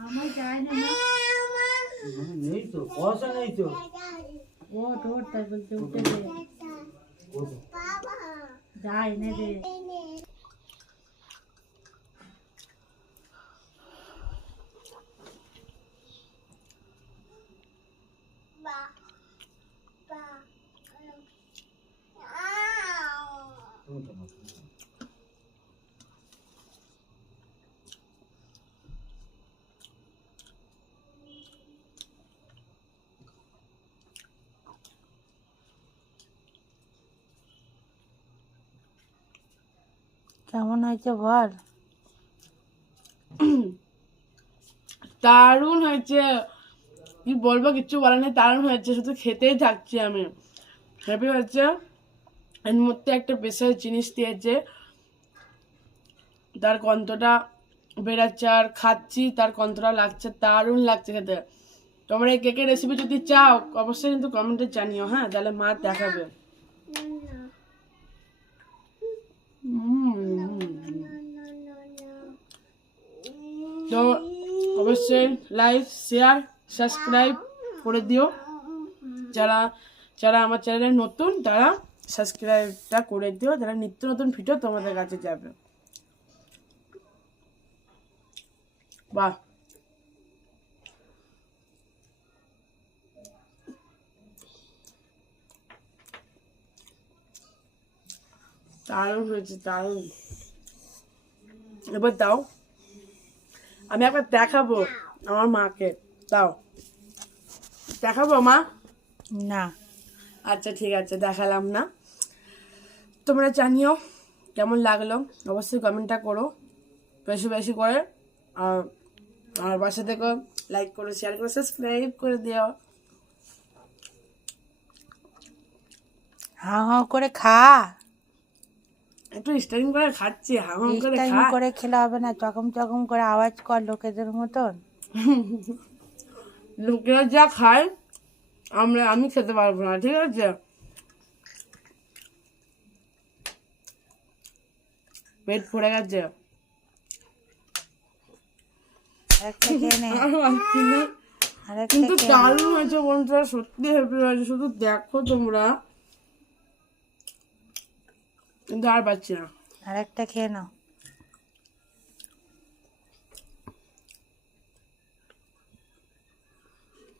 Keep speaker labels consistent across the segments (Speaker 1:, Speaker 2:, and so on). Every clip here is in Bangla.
Speaker 1: আমার যায় না
Speaker 2: মানে তো পয়সা নেই তো
Speaker 1: ওট তাই বলতে উঠে যায় না দে
Speaker 2: তুমি তো বলো।
Speaker 1: কেমন হয়েছে বল?
Speaker 3: দারুণ হয়েছে। কি বলব কিচ্ছু বলার নেই দারুণ হয়েছে। শুধু খেতেই থাকছি আমি। হ্যাপি হয়েছে। এর মধ্যে একটা স্পেশাল জিনিস দিয়েছে। তার কন্তটা বেড়াচ্ছে আর খাচ্ছি তার কন্তটা লাগছে দারুণ লাগছে খেতে। তোমরা এই কেকের রেসিপি যদি চাও অবশ্যই কিন্তু কমেন্টে জানিও হ্যাঁ? তাহলে মা দেখাবে। উম। তো অবশ্যই লাইক শেয়ার সাবস্ক্রাইব করে দিও। যারা যারা আমার চ্যানেলে নতুন, তারা সাবস্ক্রাইবটা করে দিও। যারা নিত্য নতুন ভিডিও তোমাদের কাছে যাবে। বাহ। দারুণ হয়েছে, দারুণ। এবার দাও। আমি একবার দেখাবো আমার মাকে। দাও। দেখাবো মা?
Speaker 1: না।
Speaker 3: আচ্ছা ঠিক আছে দেখালাম না। তোমরা জানিও কেমন লাগল? অবশ্যই কমেন্টটা করো বেশি বেশি করে। আর আমার বাসা থেকে লাইক করে শেয়ার করে সাবস্ক্রাইব করে দিও।
Speaker 1: হাঁ হাঁ করে খা।
Speaker 3: একটু করে খাচ্ছি হাম করে খা।
Speaker 1: করে খেলে হবে না চকম চকম করে আওয়াজ কর লোকেদের মতন।
Speaker 3: লোকেরা যা খায় আমরা আমি খেতে পারব না ঠিক আছে? পেট ভরে গেছে। কিন্তু দারুণ হয়েছে বন্ধুরা সত্যি হ্যাপি হয়েছে। শুধু দেখো তোমরা। কিন্তু আর পাচ্ছি না।
Speaker 1: আরেকটা খেয়ে নাও।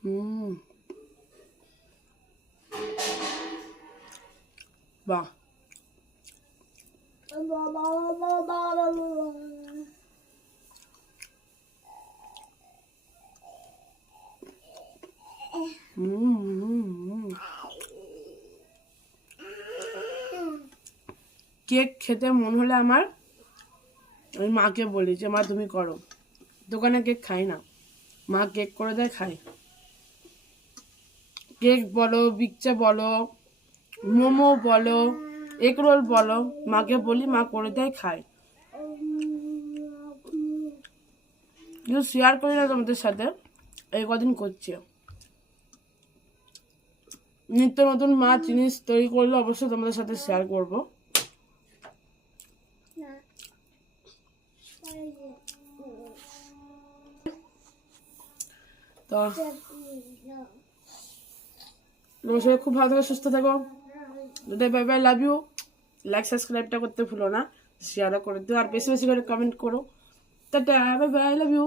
Speaker 3: হুম। বাহ। হুম, হুম। কেক খেতে মন হলে আমার আমি মাকে বলি যে, মা, তুমি করো। দোকানে কেক খাই না। মা কেক করে দেয়, খাই। কেক বলো বিকচা বলো, মোমো বলো, এগ রোল বলো, মাকে বলি, মা, করে দেয় খায় কিন্তু শেয়ার করি না তোমাদের সাথে, এই কদিন করছি। নিত্য নতুন মাছ জিনিস তৈরি করলে অবশ্যই তোমাদের সাথে শেয়ার করব। তো তোমার সবাই খুব ভালো থাকো, সুস্থ থাকো। Bye bye love you like সাবস্ক্রাইবটা করতে ভুলো না। শেয়ারও করে দিও। আর বেশি বেশি করে কমেন্ট করো। Tata bye bye love you